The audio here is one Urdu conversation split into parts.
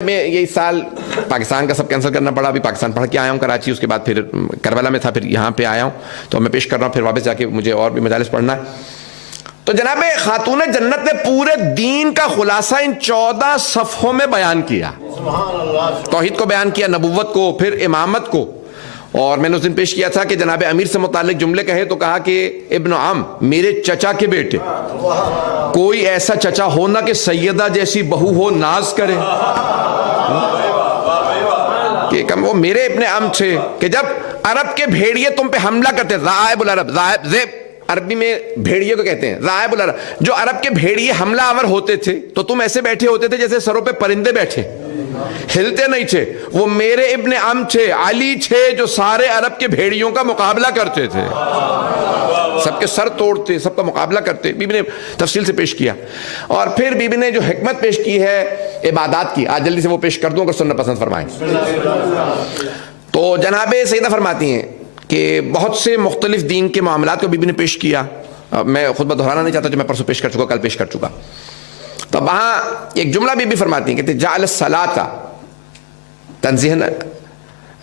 میں یہ سال پاکستان کا سب کینسل کرنا پڑا. ابھی پاکستان پڑھ کے آیا ہوں کراچی, اس کے بعد پھر کربلا میں تھا, پھر یہاں پہ آیا ہوں, تو میں پیش کر رہا ہوں, پھر واپس جا کے مجھے اور بھی مجالس پڑھنا ہے. تو جناب خاتون جنت نے پورے دین کا خلاصہ ان 14 صفحوں میں بیان کیا. توحید کو بیان کیا, نبوت کو, پھر امامت کو. اور میں نے اس دن پیش کیا تھا کہ جناب امیر سے متعلق جملے کہے تو کہا کہ ابن عم, میرے چچا کے بیٹے, کوئی ایسا چچا ہونا کہ سیدہ جیسی بہو ہو ناز کرے, کہ وہ میرے ابن عم تھے کہ جب عرب کے بھیڑیے تم پہ حملہ کرتے, ذائب العرب, ذیب عربی میں بھیڑیے کو کہتے ہیں, ذائب العرب, جو عرب کے بھیڑیے حملہ آور ہوتے تھے تو تم ایسے بیٹھے ہوتے تھے جیسے سروں پہ پرندے بیٹھے, ہلتے نہیں تھے. وہ میرے ابن عم تھے, علی تھے, جو سارے عرب کے بھیڑیوں کا مقابلہ کرتے تھے, سب کے سر توڑتے, سب کا مقابلہ کرتے. بی بی نے تفصیل سے پیش کیا. اور پھر بی بی نے جو حکمت پیش کی ہے عبادات کی, آج جلدی سے وہ پیش کر دوں اگر سننا پسند فرمائیں. تو جناب سیدہ فرماتی ہیں کہ بہت سے مختلف دین کے معاملات کو بی بی نے پیش کیا. میں خطبہ دہرانا نہیں چاہتا جو میں پرسوں پیش کر چکا, کل پیش کر چکا. تو وہاں ایک جملہ بی بی فرماتی ہیں کہ جعل الصلاۃ تنزیہا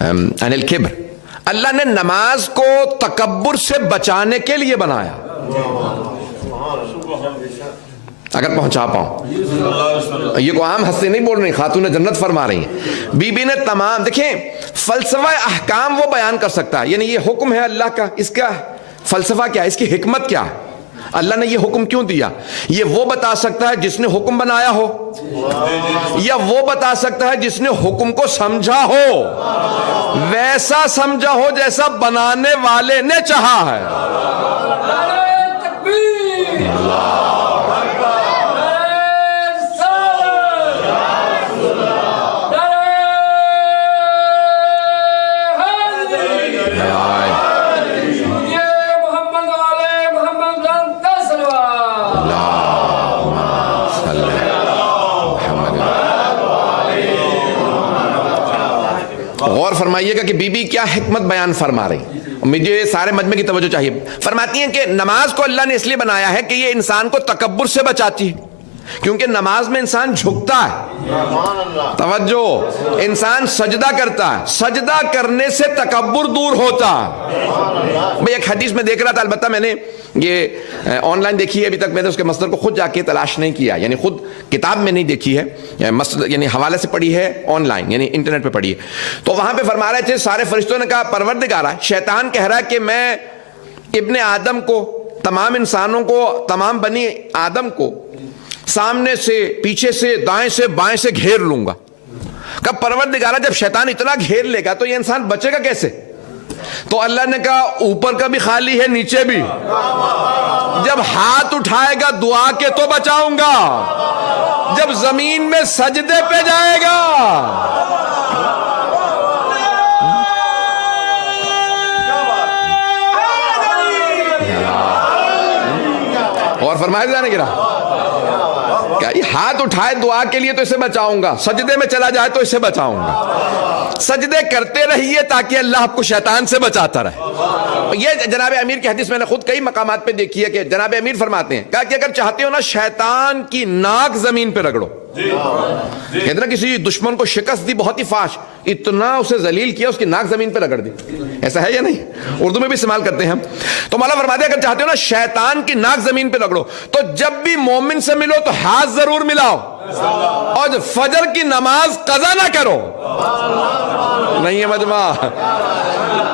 عن الکبر, اللہ نے نماز کو تکبر سے بچانے کے لیے بنایا. اگر پہنچا پاؤں, یہ کو عام ہنستے نہیں بول رہی, خاتون جنت فرما رہی ہیں. بی بی نے تمام, دیکھیں فلسفہ احکام وہ بیان کر سکتا ہے, یعنی یہ حکم ہے اللہ کا, اس کا فلسفہ کیا ہے, اس کی حکمت کیا ہے, اللہ نے یہ حکم کیوں دیا, یہ وہ بتا سکتا ہے جس نے حکم بنایا ہو, یا وہ بتا سکتا ہے جس نے حکم کو سمجھا ہو, ویسا سمجھا ہو جیسا بنانے والے نے چاہا ہے. غور فرمائیے گا کہ بی بی کیا حکمت بیان فرما رہی. مجھے سارے مجمع کی توجہ چاہیے. فرماتی ہیں کہ نماز کو اللہ نے اس لیے بنایا ہے کہ یہ انسان کو تکبر سے بچاتی ہے, کیونکہ نماز میں انسان جھکتا ہے, توجہ, انسان سجدہ کرتا ہے, سجدہ کرنے سے تکبر دور ہوتا ہے. میں ایک حدیث میں دیکھ رہا تھا, البتہ میں نے یہ آن لائن دیکھی ہے, ابھی تک میں نے اس کے مصدر کو خود جا کے تلاش نہیں کیا, یعنی خود کتاب میں نہیں دیکھی ہے, یعنی حوالے سے پڑھی ہے آن لائن, یعنی انٹرنیٹ پہ پڑھی ہے. تو وہاں پہ فرما رہے تھے سارے فرشتوں نے کہا پروردگارا, شیطان کہہ رہا ہے کہ میں ابن آدم کو, تمام انسانوں کو, تمام بنی آدم کو سامنے سے, پیچھے سے, دائیں سے, بائیں سے گھیر لوں گا. کہ پروردگارہ جب شیطان اتنا گھیر لے گا تو یہ انسان بچے گا کیسے؟ تو اللہ نے کہا اوپر کا بھی خالی ہے, نیچے بھی, جب ہاتھ اٹھائے گا دعا کے تو بچاؤں گا, جب زمین میں سجدے پہ جائے گا. اور فرمائے جانے گرا کیا ہاتھ اٹھائے دعا کے لیے تو اسے بچاؤں گا, سجدے میں چلا جائے تو اسے بچاؤں گا. سجدے کرتے رہیے تاکہ اللہ آپ کو شیطان سے بچاتا رہے. یہ جناب امیر کی حدیث میں نے خود کئی مقامات پہ دیکھی ہے کہ جناب امیر فرماتے ہیں کہا کہ اگر چاہتے ہو نا شیطان کی ناک زمین پہ رگڑو. کہتے نا کسی دشمن کو شکست دی بہت ہی فاش, اتنا اسے ذلیل کیا اس کی ناک زمین پہ رگڑ دی. ایسا ہے یا نہیں؟ اردو میں بھی استعمال کرتے ہیں ہم. تو مولا فرماتے ہیں اگر چاہتے ہو نا شیطان کی ناک زمین پہ رگڑو, تو جب بھی مومن سے ملو تو ہاتھ ضرور ملاؤ, اور فجر کی نماز قضا نہ کرو. نہیں ہے مجمع,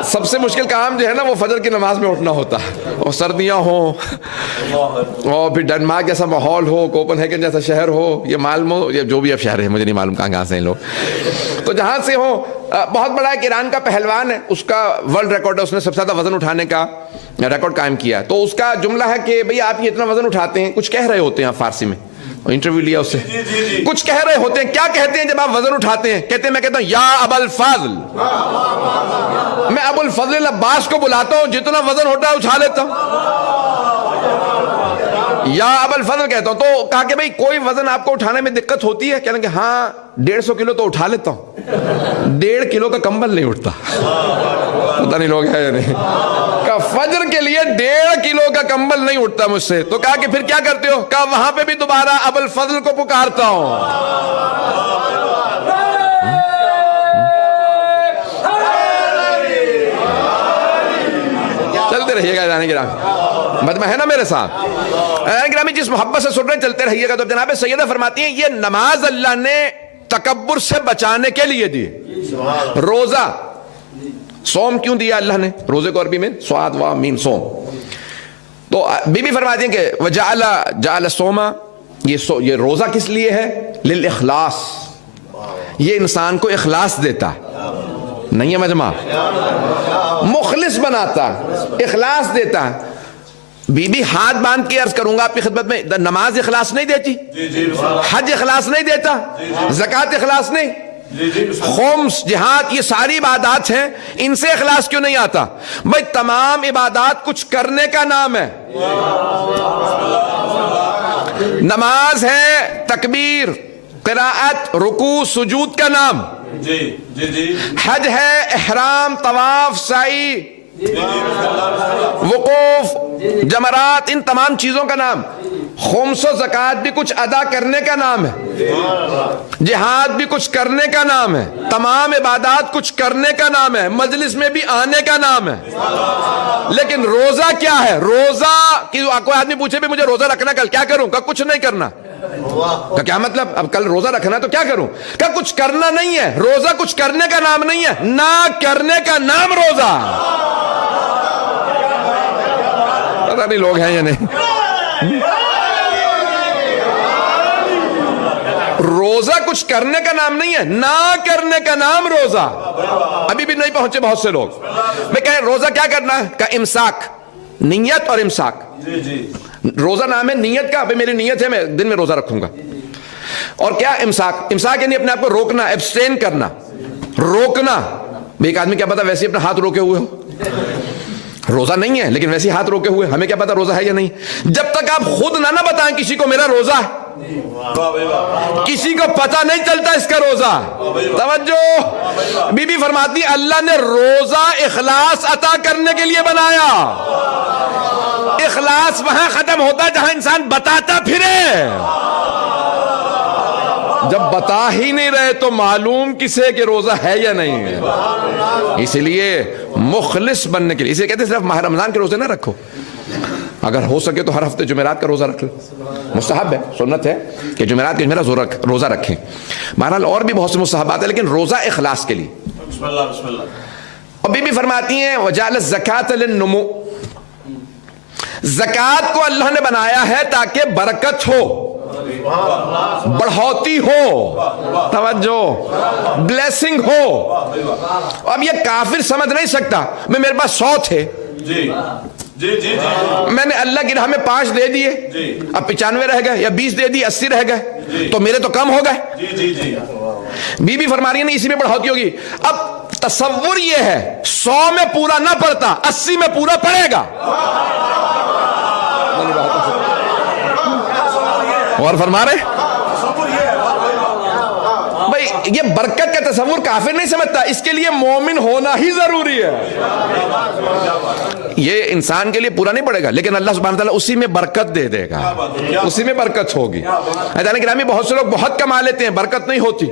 سب سے مشکل کام جو ہے نا وہ فجر کی نماز میں اٹھنا ہوتا ہے, اور سردیاں ہوں, اور پھر ڈنمارک جیسا ماحول ہو, کوپن ہیگن جیسا شہر ہو, یہ مالمو, یہ جو بھی اب شہر ہے مجھے نہیں معلوم کہاں سے ہیں لوگ, تو جہاں سے ہو. بہت بڑا ایک ایران کا پہلوان ہے, اس کا ورلڈ ریکارڈ ہے, اس نے سب سے زیادہ وزن اٹھانے کا ریکارڈ قائم کیا ہے. تو اس کا جملہ ہے کہ بھئی آپ یہ اتنا وزن اٹھاتے ہیں, کچھ کہہ رہے ہوتے ہیں فارسی میں, انٹرویو لیا اس سے, کچھ کہہ رہے ہوتے ہیں, کیا کہتے ہیں جب آپ وزن اٹھاتے ہیں؟ کہتے ہیں میں کہتا ہوں یا ابا الفضل, میں ابو الفضل عباس کو بلاتا ہوں, جتنا وزن ہوتا ہے اٹھا لیتا ہوں, یا ابا الفضل کہتا ہوں. تو کہا کہ بھئی کوئی وزن آپ کو اٹھانے میں دقت ہوتی ہے؟ کہنے کہ ہاں 150 کلو تو اٹھا لیتا ہوں, 1.5 کلو کا کمبل نہیں اٹھتا. پتہ نہیں لوگ ہے یا نہیں, کہ فجر کے لیے 1.5 کلو کا کمبل نہیں اٹھتا مجھ سے. تو کہا کہ پھر کیا کرتے ہو؟ کہا وہاں پہ بھی دوبارہ ابو الفضل کو پکارتا ہوں. رہیے گا جانے گرامی، مجمع ہے نا میرے ساتھ گرامی، جس محبت سے سن رہے چلتے رہیے گا۔ تو جناب سیدہ فرماتی ہیں یہ نماز اللہ نے تکبر سے بچانے کے لیے دی۔ روزہ، صوم کیوں دیا اللہ نے؟ روزے کو عربی میں سواد وا میم صوم، تو بی بی فرماتی ہیں کہ جعل صوما، یہ روزہ کس لیے ہے؟ للاخلاص، یہ انسان کو اخلاص دیتا نہیں ہے مجمع، مخلص بناتا، اخلاص دیتا۔ بی بی ہاتھ باندھ کے عرض کروں گا آپ کی خدمت میں، نماز اخلاص نہیں دیتی، حج اخلاص نہیں دیتا، زکوٰۃ اخلاص نہیں، خمس، جہاد، یہ ساری عبادات ہیں، ان سے اخلاص کیوں نہیں آتا؟ بھائی تمام عبادات کچھ کرنے کا نام ہے۔ نماز ہے تکبیر، قراءت، رکوع، سجود کا نام، حج ہے احرام، طواف، سعی، وقوف، جمرات، ان تمام چیزوں کا نام۔ خمس و زکوٰۃ بھی کچھ ادا کرنے کا نام ہے، جہاد بھی کچھ کرنے کا نام ہے، تمام عبادات کچھ کرنے کا نام ہے، مجلس میں بھی آنے کا نام ہے۔ لیکن روزہ کیا ہے؟ روزہ کہ کوئی آدمی پوچھے بھی مجھے روزہ رکھنا کل کیا کروں؟ کہ کچھ نہیں کرنا۔ کہ کیا مطلب؟ اب کل روزہ رکھنا تو کیا کروں؟ کہ کچھ کرنا نہیں ہے۔ روزہ کچھ کرنے کا نام نہیں ہے، نہ کرنے کا نام روزہ۔ پتہ نہیں لوگ ہیں یا نہیں۔ روزہ کچھ کرنے کا نام نہیں ہے، نہ کرنے کا نام روزہ۔ ابھی بھی نہیں پہنچے بہت سے لوگ۔ میں کہہ روزہ کیا کرنا ہے؟ کہ امساک، نیت اور امساک۔ روزہ نام ہے نیت کا، میری نیت ہے میں دن میں روزہ رکھوں گا۔ اور کیا امساک؟ امساک یعنی اپنے آپ کو روکنا، ایبسٹین کرنا، روکنا۔ ایک آدمی کیا پتا ویسے اپنا ہاتھ روکے ہوئے ہو، روزہ نہیں ہے لیکن ویسے ہاتھ روکے ہوئے، ہمیں کیا پتا روزہ ہے یا نہیں؟ جب تک آپ خود نہ بتائیں کسی کو میرا روزہ ہے، کسی کو پتہ نہیں چلتا اس کا روزہ۔ توجہ، بی بی فرماتی اللہ نے روزہ اخلاص عطا کرنے کے لیے بنایا۔ اخلاص وہاں ختم ہوتا جہاں انسان بتاتا پھرے۔ جب بتا ہی نہیں رہے تو معلوم کسے کہ روزہ ہے یا نہیں ہے؟ اسی لیے مخلص بننے کے لیے، اسے کہتے ہیں صرف ماہ رمضان کے روزے نہ رکھو، اگر ہو سکے تو ہر ہفتے جمعرات کا روزہ رکھ لو، مستحب ہے، سنت ہے کہ جمعرات کے جمعرات روزہ رکھیں۔ بہرحال اور بھی بہت سے مستحبات ہیں لیکن روزہ اخلاص کے لیے۔ بسم اللہ بسم اللہ۔ اور بی بی فرماتی ہیں وجعل الزکاۃ للنمو، زکوٰۃ کو اللہ نے بنایا ہے تاکہ برکت ہو، بڑھوتی ہو، توجہ، بلیسنگ ہو۔ اب یہ کافر سمجھ نہیں سکتا، میرے پاس 100 تھے، میں نے اللہ کی راہ میں 5 دے دیے، اب 95 رہ گئے، یا 20 دے دی 80 رہ گئے، تو میرے تو کم ہو گئے۔ بی بی فرما رہی ہے نہیں اسی میں بڑھوتی ہوگی۔ اب تصور یہ ہے 100 میں پورا نہ پڑتا، 80 میں پورا پڑے گا۔ اور فرما رہے بھائی یہ برکت کا تصور کافر نہیں سمجھتا، اس کے لیے مومن ہونا ہی ضروری ہے۔ یہ انسان کے لیے پورا نہیں پڑے گا لیکن اللہ سبحانہ وتعالیٰ اسی میں برکت دے دے گا، اسی میں برکت ہوگی۔ عزیزان گرامی بہت سے لوگ بہت کما لیتے ہیں، برکت نہیں ہوتی،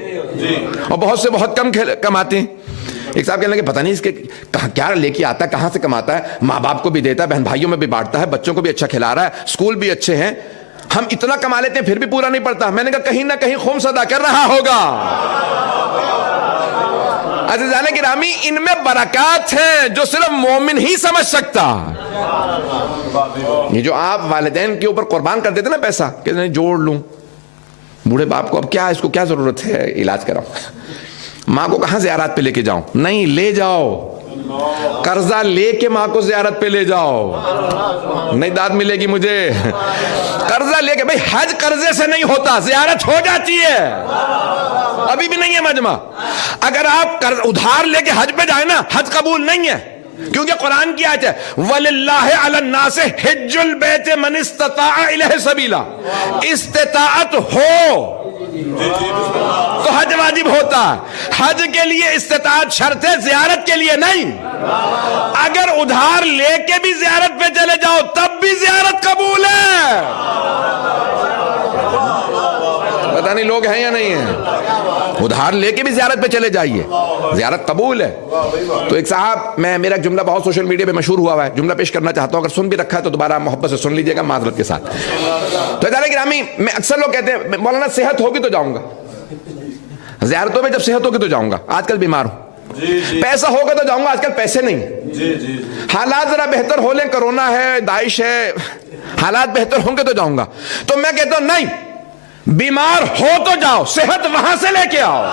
اور بہت سے بہت کم کماتے ہیں۔ ایک صاحب کہنے لگے پتہ نہیں اس کے کیا لے کے آتا ہے، کہاں سے کماتا ہے، ماں باپ کو بھی دیتا ہے، بہن بھائیوں میں بھی بانٹتا ہے، بچوں کو بھی اچھا کھلا رہا ہے، اسکول بھی اچھے ہیں، ہم اتنا کما لیتے ہیں پھر بھی پورا نہیں پڑتا۔ میں نے کہا کہیں نہ کہیں خمس ادا کر رہا ہوگا۔ عزیزان گرامی ان میں برکات ہیں جو صرف مومن ہی سمجھ سکتا۔ یہ جو آپ والدین کے اوپر قربان کر دیتے نا پیسہ کہ نہیں جوڑ لوں، بوڑھے باپ کو اب کیا اس کو کیا ضرورت ہے علاج کراؤں، ماں کو کہاں زیارات پہ لے کے جاؤں، نہیں لے جاؤ، قرضہ لے کے ماں کو زیارت پہ لے جاؤ، نہیں داد ملے گی مجھے، قرضہ لے کے۔ بھائی حج قرضے سے نہیں ہوتا، زیارت ہو جاتی ہے، ابھی بھی نہیں ہے مجمع۔ اگر آپ ادھار لے کے حج پہ جائیں نا حج قبول نہیں ہے، کیونکہ قرآن کی آیت ہے وَلِلَّهِ عَلَى النَّاسِ حِجُّ الْبَيْتِ مَنِ اسْتَطَاعَ إِلَيْهِ سَبِيلًا، استطاعت ہو تو حج واجب ہوتا ہے۔ حج کے لیے استطاعت شرط ہے، زیارت کے لیے نہیں۔ اگر ادھار لے کے بھی زیارت پہ چلے جاؤ تب بھی زیارت قبول ہے۔ پتہ نہیں لوگ ہیں یا نہیں ہیں، ادھار لے کے بھی زیارت پہ چلے جائیے, زیارت قبول ہے. تو ایک صاحب, میرا ایک جملہ بہت سوشل میڈیا پہ مشہور ہوا ہے, جملہ پیش کرنا چاہتا ہوں, اگر سن بھی رکھا ہے تو دوبارہ محبت سے سن لیجیے گا معذرت کے ساتھ. تو ادارے گرامی, میں اکثر لوگ کہتے ہیں مولانا صحت ہوگی تو جاؤں گا, زیارتوں میں جب صحت ہوگی تو جاؤں گا, آج کل بیمار ہوں. پیسہ ہوگا تو جاؤں گا, آج کل پیسے نہیں. حالات ذرا بہتر ہو لیں, کرونا ہے, داعش ہے, حالات بہتر ہوں گے تو جاؤں گا. تو میں کہتا ہوں نہیں, بیمار ہو تو جاؤ, صحت وہاں سے لے کے آؤ.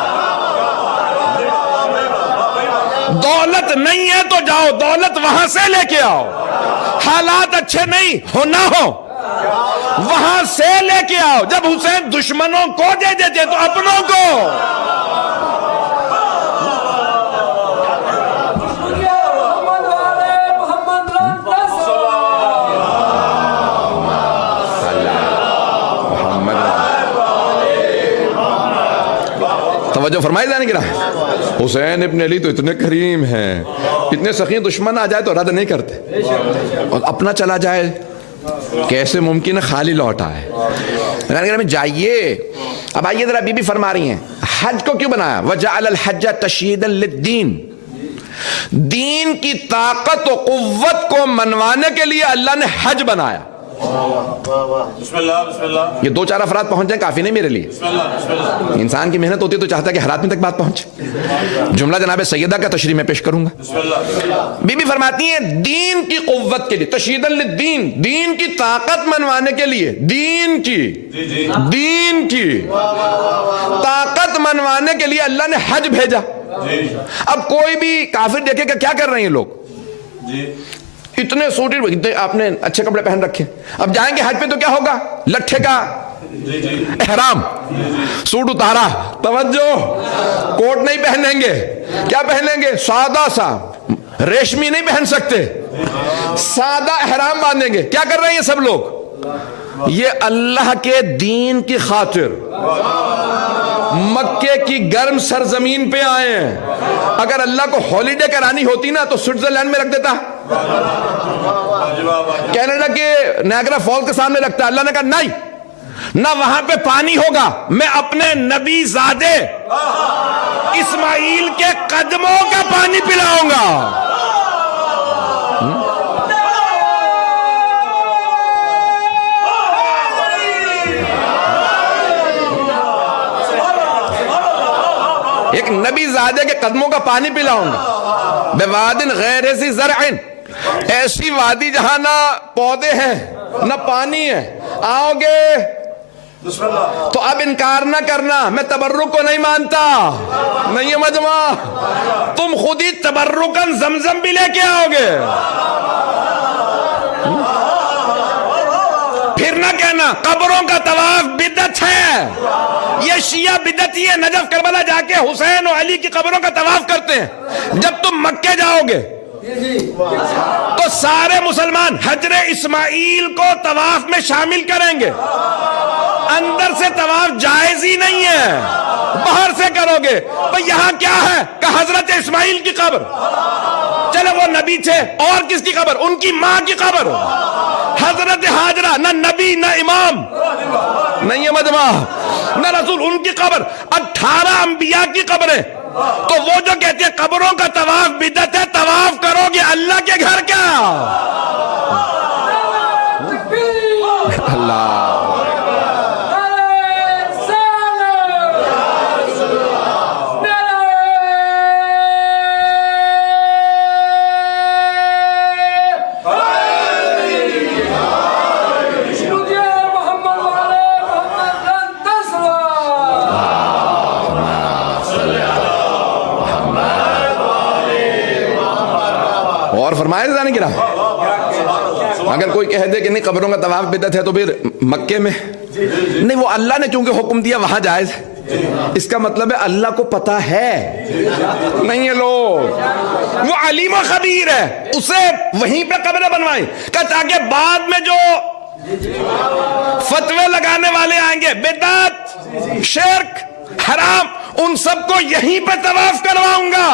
دولت نہیں ہے تو جاؤ, دولت وہاں سے لے کے آؤ. حالات اچھے نہیں ہو نہ ہو, وہاں سے لے کے آؤ. جب حسین دشمنوں کو دے دیتے تو اپنوں کو. توجہ فرمائی جانے گرا, حسین ابن علی تو اتنے کریم ہیں, اتنے سخی, دشمن آ جائے تو رد نہیں کرتے, اور اپنا چلا جائے کیسے ممکن ہے خالی لوٹ آئے. جائیے. اب آئیے ذرا, بی بی فرما رہی ہیں حج کو کیوں بنایا؟ وجعل الحج تشہیدا للدین, دین کی طاقت و قوت کو منوانے کے لیے اللہ نے حج بنایا. بسم اللہ بسم اللہ. یہ دو چار افراد پہنچ جائیں کافی نہیں میرے لیے. بسم اللہ بسم اللہ. انسان کی محنت ہوتی ہے تو چاہتا ہے کہ ہر آدمی تک بات پہنچے. جملہ جناب سیدہ کا تشریح میں پیش کروں گا. بسم اللہ. بی بی فرماتی ہیں دین کی قوت کے لیے, تشہیدا للدین, دین کی طاقت منوانے کے لیے, دین کی طاقت منوانے کے لیے اللہ نے حج بھیجا. اب کوئی بھی کافر دیکھے کہ کیا کر رہے ہیں لوگ, اتنے سوٹی, آپ نے اچھے کپڑے پہن رکھے, اب جائیں گے حج پہ تو کیا ہوگا؟ لٹھے کا احرام, سوٹ اتارا, توجہ, کوٹ نہیں پہنیں گے, کیا پہنیں گے؟ سادہ سا, ریشمی نہیں پہن سکتے, سادہ احرام باندھیں گے. کیا کر رہے ہیں یہ سب لوگ؟ یہ اللہ کے دین کی خاطر مکے کی گرم سرزمین پہ آئے ہیں. اگر اللہ کو ہالیڈے کرانی ہوتی نا تو سوئٹزرلینڈ میں رکھ دیتا, کینیڈا کے نیاگرا فالز کے سامنے رکھتا. اللہ نے کہا نہیں, نہ وہاں پہ پانی ہوگا, میں اپنے نبی زادے اسماعیل کے قدموں کا پانی پلاؤں گا. ایک نبی زادے کے قدموں کا پانی پلاؤں گا. بوادن غیر ذی زرع, ایسی وادی جہاں نہ پودے ہیں نہ پانی ہے. آؤ گے تو اب انکار نہ کرنا, میں تبرک کو نہیں مانتا, نہیں ہے مجمع, تم خود ہی تبرکن زمزم بھی لے کے آؤ گے. پھر نہ کہنا قبروں کا طواف بدعت ہے, یہ شیعہ بدعتی ہے, نجف کربلا جا کے حسین و علی کی قبروں کا طواف کرتے ہیں. جب تم مکے جاؤ گے تو سارے مسلمان حجر اسماعیل کو طواف میں شامل کریں گے. اندر سے طواف جائز ہی نہیں ہے, باہر سے کرو گے. تو یہاں کیا ہے کہ حضرت اسماعیل کی قبر, چلے وہ نبی تھے, اور کس کی قبر؟ ان کی ماں کی قبر. حضرت حاجرہ نہ نبی نہ امام, نہیں ہے مجمع, نہ رسول, ان کی قبر. 18 انبیاء کی قبریں. تو وہ جو کہتے ہیں قبروں کا طواف بدعت ہے, طواف کرو گے اللہ کے گھر کا. اللہ اور فرمایا جانے گرا. اگر کوئی کہہ دے کہ نہیں قبروں کا طواف بدعت ہے تو پھر مکے میں نہیں, وہ اللہ نے چونکہ حکم دیا وہاں جائز ہے. اس کا مطلب ہے اللہ کو پتا ہے نہیں ہے لوگ, وہ علیم و خبیر ہے, اسے وہیں پہ قبریں بنوائیں کہ تاکہ بعد میں جو فتوے لگانے والے آئیں گے بدعت, شرک, حرام, ان سب کو یہیں پہ طواف کرواؤں گا.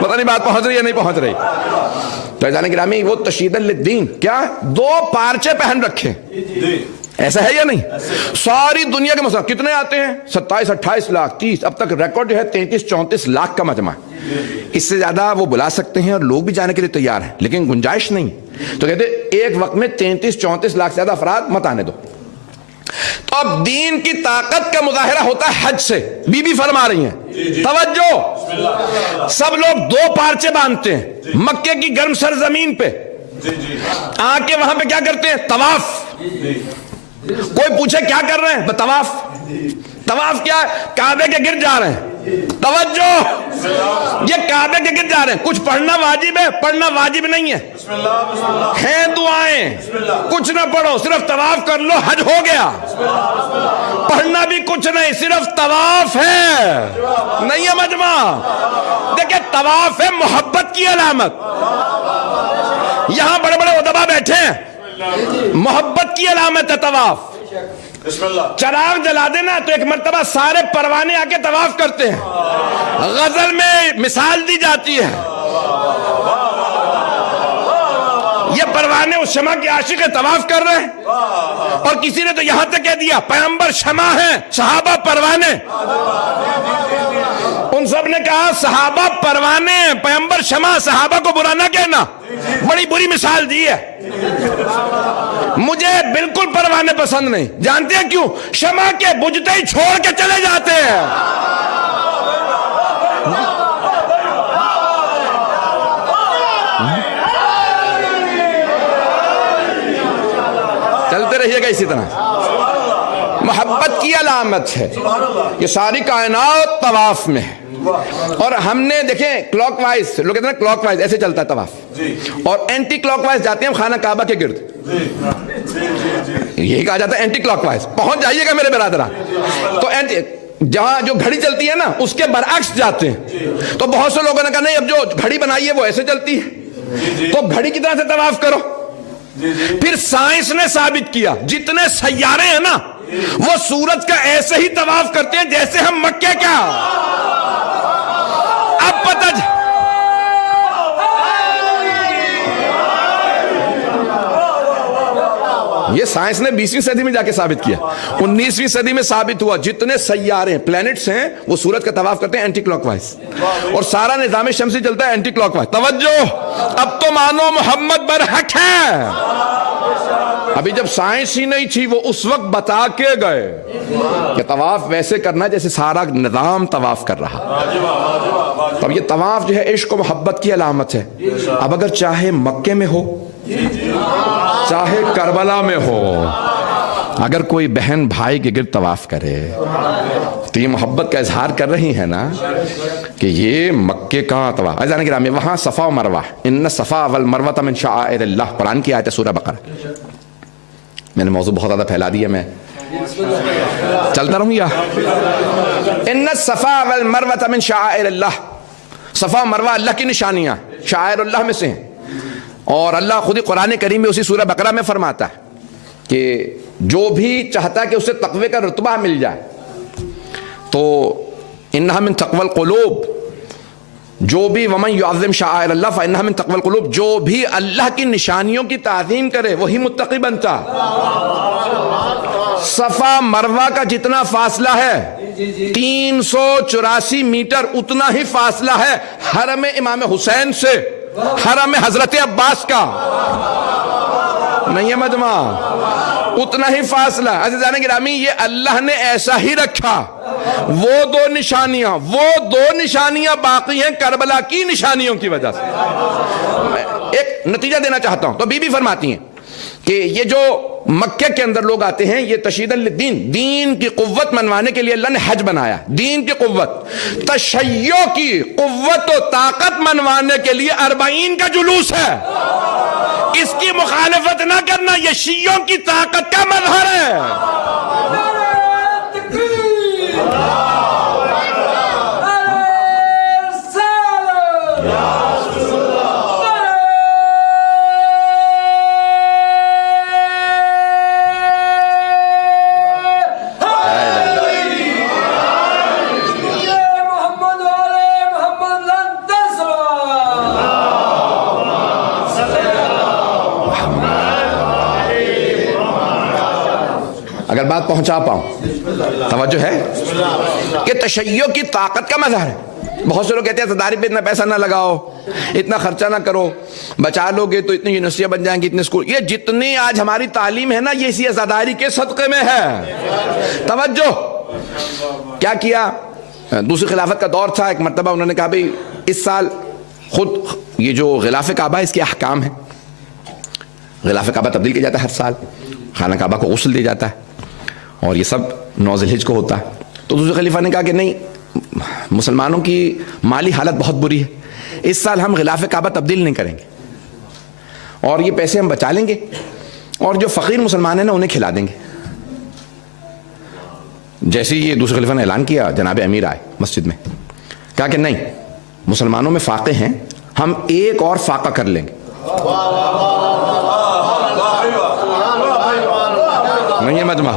پتہ نہیں بات پہنچ رہی ہے نہیں پہنچ رہی. تو جانے گرامی, وہ تشہیدا للدین, کیا 2 پارچے پہن رکھے, ایسا ہے یا نہیں؟ ساری دنیا کے مسلمان کتنے آتے ہیں؟ 27-28 لاکھ 30، اب تک ریکارڈ جو ہے 33-34 لاکھ کا مجمع. اس سے زیادہ وہ بلا سکتے ہیں اور لوگ بھی جانے کے لیے تیار ہیں، لیکن گنجائش نہیں. تو کہتے ایک وقت میں 33-34 لاکھ سے زیادہ افراد مت آنے دو. تو اب دین کی طاقت کا مظاہرہ ہوتا ہے حج سے. بی بی فرما رہی ہیں توجہ، سب لوگ 2 پارچے باندھتے ہیں مکے کی گرم سرزمین پہ، آ کے وہاں پہ کیا کرتے ہیں؟ طواف. کوئی پوچھے کیا کر رہے ہیں؟ طواف. طواف کیا ہے؟ کعبے کے گرد جا رہے ہیں. توجہ، یہ کعبے کے گرد جا رہے ہیں. کچھ پڑھنا واجب ہے؟ پڑھنا واجب نہیں ہے. ہیں دعائیں، کچھ نہ پڑھو، صرف طواف کر لو، حج ہو گیا. پڑھنا بھی کچھ نہیں، صرف طواف ہے. نہیں ہے مجمع؟ دیکھیں طواف ہے محبت کی علامت. یہاں بڑے بڑے ادبا بیٹھے ہیں، محبت کی علامت ہے طواف. چراغ جلا دینا تو ایک مرتبہ سارے پروانے آ کے طواف کرتے ہیں. غزل میں مثال دی جاتی ہے، یہ پروانے اس شمع کے عاشق طواف کر رہے ہیں. اور کسی نے تو یہاں تک کہہ دیا پیغمبر شمع ہیں، صحابہ پروانے. ان سب نے کہا صحابہ پروانے ہیں، پیغمبر شمع، صحابہ کو برا نہ کہنا. بڑی بری مثال دی ہے. مجھے بالکل پروانے پسند نہیں. جانتے ہیں کیوں؟ شمع کے بجھتے ہی چھوڑ کے چلے جاتے ہیں. چلتے رہیے گا اسی طرح. محبت کی علامت ہے. یہ ساری کائنات طواف میں ہے. اور ہم نے دیکھیں کلاک وائز، لوگ کہتے ہیں کلاک وائز ایسے چلتا ہے طواف، اور اینٹی کلاک وائز جاتے ہیں ہم خانہ کعبہ کے گرد. یہی کہا جاتا ہے اینٹی کلاک وائز. پہنچ جائیے گا میرے برادران. تو جہاں جو گھڑی چلتی ہے نا اس کے برعکس جاتے ہیں. تو بہت سے لوگوں نے کہا نہیں، اب جو گھڑی بنائی ہے وہ ایسے چلتی ہے، تو گھڑی کی طرح سے طواف کرو. پھر سائنس نے ثابت کیا جتنے سیارے ہیں نا وہ سورج کا ایسے ہی طواف کرتے ہیں جیسے ہم مکے کا. اب پتہ یہ سائنس نے 20ویں صدی میں جا کے ثابت کیا. 19ویں صدی میں ثابت ہوا جتنے سیارے ہیں، پلینٹس ہیں، وہ سورج کا طواف کرتے ہیں اینٹی کلاک وائز، اور سارا نظام شمسی چلتا ہے اینٹی کلاک وائز. توجہ، اب تو مانو محمد برحق ہے. ابھی جب سائنس ہی نہیں تھی وہ اس وقت بتا کے گئے کہ طواف ویسے کرنا جیسے سارا نظام طواف کر رہا. اب یہ طواف جو ہے عشق و محبت کی علامت ہے. اب اگر چاہے مکے میں ہو چاہے کربلا میں ہو، اگر کوئی بہن بھائی کے گرد طواف کرے تو یہ محبت کا اظہار کر رہی ہے نا کہ یہ مکے کا طواف. عزیزان گرامی، وہاں صفا و مروہ، ان الصفا والمروہ من شعائر اللہ، قرآن کی آیت ہے سورہ بقرہ. میں نے موضوع بہت زیادہ پھیلا دیا، میں چلتا رہوں یا ان الصفا والمروہ من شعائر اللہ. صفا و مروہ اللہ کی نشانیاں، شعائر اللہ میں سے ہیں. اور اللہ خود ہی قرآن کریم میں اسی سورہ بقرہ میں فرماتا ہے کہ جو بھی چاہتا ہے کہ اسے تقوی کا رتبہ مل جائے تو انہا من تقوی القلوب، جو بھی ومن یعظم شعائر اللہ فانہا من تقوی القلوب، جو بھی اللہ کی نشانیوں کی تعظیم کرے وہی متقی بنتا. صفا مروہ کا جتنا فاصلہ ہے 384 میٹر، اتنا ہی فاصلہ ہے حرم امام حسین سے حرم حضرت عباس کا. نہیں ہے مجمع؟ اتنا ہی فاصلہ. عزیزان گرامی، یہ اللہ نے ایسا ہی رکھا. وہ دو نشانیاں باقی ہیں کربلا کی نشانیوں کی وجہ سے. ایک نتیجہ دینا چاہتا ہوں. تو بی بی فرماتی ہیں کہ یہ جو مکہ کے اندر لوگ آتے ہیں یہ تشییداً للدین، دین کی قوت منوانے کے لیے اللہ نے حج بنایا. دین کی قوت، تشیع کی قوت و طاقت منوانے کے لیے 40 کا جلوس ہے. اس کی مخالفت نہ کرنا، یہ شیعوں کی طاقت کا مظہر ہے. اگر بات پہنچا پاؤں. توجہ ہے کہ تشیع کی طاقت کا مظہر ہے. بہت سے لوگ کہتے ہیں زداری پہ اتنا پیسہ نہ لگاؤ, اتنا خرچہ نہ کرو, بچا لو گے تو اتنی یونیورسٹیاں بن جائیں گی, اتنے اسکول. یہ جتنی آج ہماری تعلیم ہے نا, یہ اسی عزاداری کے صدقے میں ہے. توجہ. کیا کیا, دوسری خلافت کا دور تھا, ایک مرتبہ انہوں نے کہا بھئی اس سال خود یہ جو غلاف کعبہ اس کے احکام ہیں, غلاف کعبہ تبدیل کیا جاتا ہے ہر سال, خانہ کعبہ کو غسل دیا جاتا ہے, اور یہ سب 9 ذی الحجہ کو ہوتا ہے. تو دوسرے خلیفہ نے کہا کہ نہیں, مسلمانوں کی مالی حالت بہت بری ہے, اس سال ہم غلاف کعبہ تبدیل نہیں کریں گے, اور یہ پیسے ہم بچا لیں گے, اور جو فقیر مسلمان ہیں نا انہیں کھلا دیں گے. جیسے یہ دوسرے خلیفہ نے اعلان کیا, جناب امیر آئے مسجد میں, کہا کہ نہیں, مسلمانوں میں فاقے ہیں, ہم ایک اور فاقہ کر لیں گے. نہیں ہے مجمع,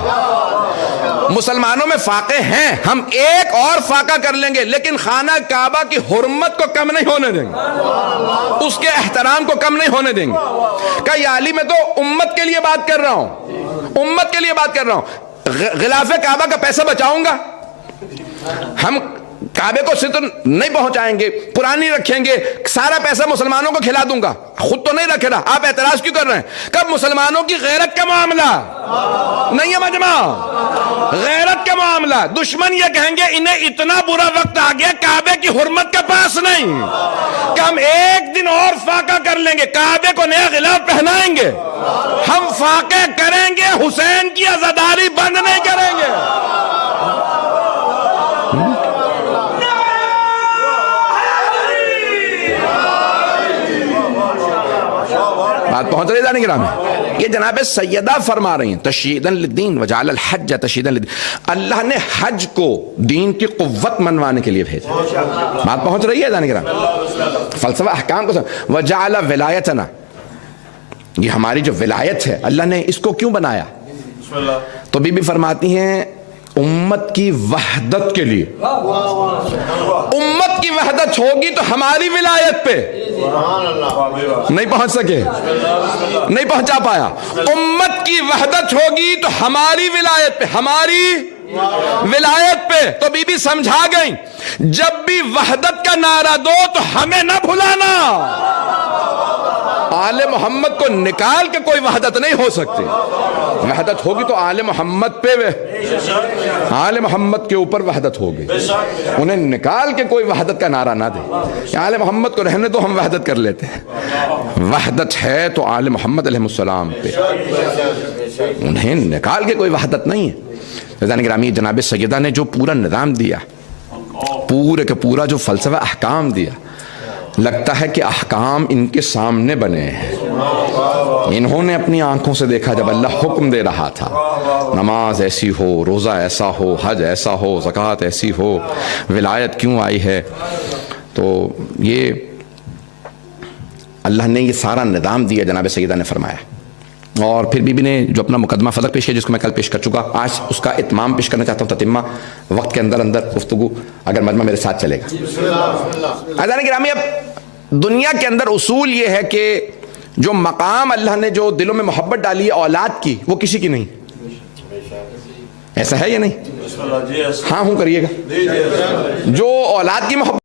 مسلمانوں میں فاقے ہیں, ہم ایک اور فاقہ کر لیں گے, لیکن خانہ کعبہ کی حرمت کو کم نہیں ہونے دیں گے, اس کے احترام کو کم نہیں ہونے دیں گے. کہ یا علی میں تو امت کے لیے بات کر رہا ہوں, امت کے لیے بات کر رہا ہوں, غلاف کعبہ کا پیسہ بچاؤں گا, ہم کعبے کو ستر نہیں پہنچائیں گے, پرانی رکھیں گے, سارا پیسہ مسلمانوں کو کھلا دوں گا. خود تو نہیں رکھ رہا, آپ اعتراض کیوں کر رہے ہیں؟ کب مسلمانوں کی غیرت کا معاملہ نہیں ہے مجمع, غیرت کا معاملہ. دشمن یہ کہیں گے انہیں اتنا برا وقت آ گیا کعبے کی حرمت کے پاس نہیں, کہ ہم ایک دن اور فاقہ کر لیں گے, کعبے کو نیا غلاف پہنائیں گے, ہم فاقے کریں گے, حسین کی عزاداری بند نہیں کریں گے. بات پہنچ رہی جانے گرام ہے. یہ جناب سیدہ فرما رہی ہیں تشییداً للدین وجعل الحج تشییداً للدین, اللہ نے حج کو دین کی قوت منوانے کے لیے بھیجا. بات پہنچ رہی ہے جانے گرام. فلسفہ احکام کو وجعل ولایتنا, یہ ہماری جو ولایت ہے اللہ نے اس کو کیوں بنایا؟ تو بی بی فرماتی ہیں امت کی وحدت کے لیے. امت کی وحدت ہوگی تو ہماری ولایت پہ نہیں پہنچ سکے, نہیں پہنچا پایا. امت کی وحدت ہوگی تو ہماری ولایت پہ, ہماری ولایت پہ. تو بی بی سمجھا گئی, جب بھی وحدت کا نعرہ دو تو ہمیں نہ بھلانا. آل محمد کو نکال کے کوئی وحدت نہیں ہو سکتی. وحدت ہوگی تو آل محمد پہ, آل محمد کے اوپر وحدت ہوگی. انہیں نکال کے کوئی وحدت کا نعرہ نہ دے. آل محمد کو رہنے تو ہم وحدت کر لیتے ہیں. وحدت ہے تو آل محمد علیہ السلام پہ, انہیں نکال کے کوئی وحدت نہیں ہے. رضوان گرامی, جناب سیدہ نے جو پورا نظام دیا, پورے کا پورا جو فلسفہ احکام دیا, لگتا ہے کہ احکام ان کے سامنے بنے ہیں. انہوں نے اپنی آنکھوں سے دیکھا جب اللہ حکم دے رہا تھا, نماز ایسی ہو, روزہ ایسا ہو, حج ایسا ہو, زکوٰۃ ایسی ہو, ولایت کیوں آئی ہے. تو یہ اللہ نے یہ سارا نظام دیا, جناب سیدہ نے فرمایا. اور پھر بی بی نے جو اپنا مقدمہ فلک پیش کیا, جس کو میں کل پیش کر چکا, آج اس کا اتمام پیش کرنا چاہتا ہوں, تتمہ وقت کے اندر اندر گفتگو, اگر مجمع میرے ساتھ چلے گا. عزیزان گرامی, اب دنیا کے اندر اصول یہ ہے کہ جو مقام اللہ نے جو دلوں میں محبت ڈالی ہے اولاد کی, وہ کسی کی نہیں. ایسا ہے یا نہیں؟ ہاں ہوں کریے گا. جو اولاد کی محبت